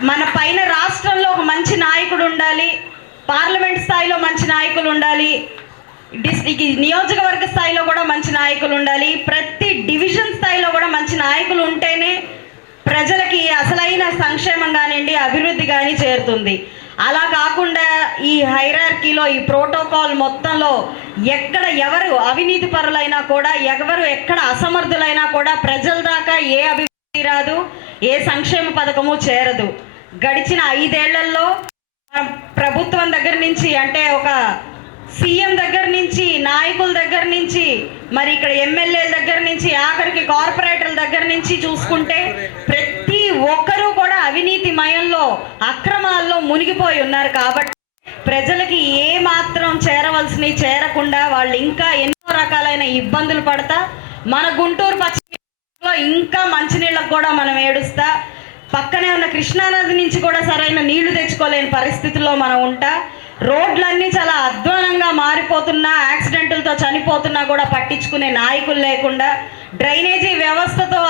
మన పైన రాష్ట్రంలో ఒక మంచి నాయకుడు ఉండాలి పార్లమెంట్ స్థాయిలో మంచి నాయకులు ఉండాలి డిస్ నియోజకవర్గ స్థాయిలో కూడా మంచి నాయకులు ఉండాలి ప్రతి డివిజన్ స్థాయిలో కూడా మంచి నాయకులు ఉంటేనే ప్రజలకి అసలైన సంక్షేమం కానివ్వండి అభివృద్ధి కానీ చేరుతుంది. అలా కాకుండా ఈ హైరార్కీలో ఈ ప్రోటోకాల్ మొత్తంలో ఎక్కడ ఎవరు అవినీతి పరులైనా కూడా ఎవరు ఎక్కడ అసమర్థులైనా కూడా ప్రజల దాకా ఏ అభివృద్ధి రాదు ఏ సంక్షేమ పథకము చేరదు. గడిచిన ఐదేళ్ళలో ప్రభుత్వం దగ్గర నుంచి అంటే ఒక సీఎం దగ్గర నుంచి నాయకుల దగ్గర నుంచి మరి ఇక్కడ ఎమ్మెల్యేల దగ్గర నుంచి ఆఖరికి కార్పొరేటర్ల దగ్గర నుంచి చూసుకుంటే ప్రతి ఒక్కరూ కూడా అవినీతి మయంలో అక్రమాల్లో మునిగిపోయి ఉన్నారు కాబట్టి ప్రజలకి ఏ మాత్రం చేరవలసినవి చేరకుండా వాళ్ళు ఇంకా ఎన్నో రకాలైన ఇబ్బందులు పడతా మన గుంటూరు పశ్చిమ ఇంకా మంచినీళ్ళకు కూడా మనం ఏడుస్తా. పక్కనే ఉన్న కృష్ణానది నుంచి కూడా సరైన నీళ్ళు తెచ్చుకోలేని పరిస్థితుల్లో మనం ఉంటా. రోడ్లన్నీ చాలా అధ్వానంగా మారిపోతున్నా యాక్సిడెంట్లతో చనిపోతున్నా కూడా పట్టించుకునే నాయకులు లేకుండా డ్రైనేజీ వ్యవస్థతో